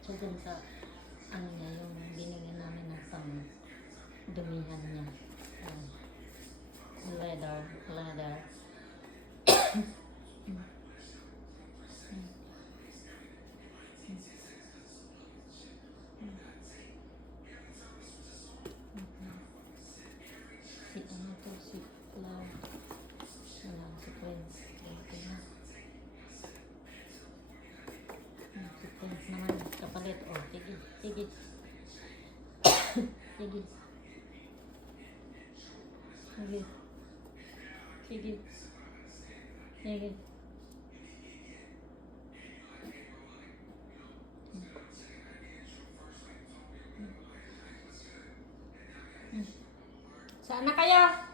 siya dun sa, ano niya, yung binigyan namin ng pang dumihan niya. Ayan. Leather. Si ano to, si Cloud. Wala, si Prince. Okay na. Si Prince naman, kapalit. Oh, sige. Sige. Sige. Sige. Sige. Sige. Saan na kayo?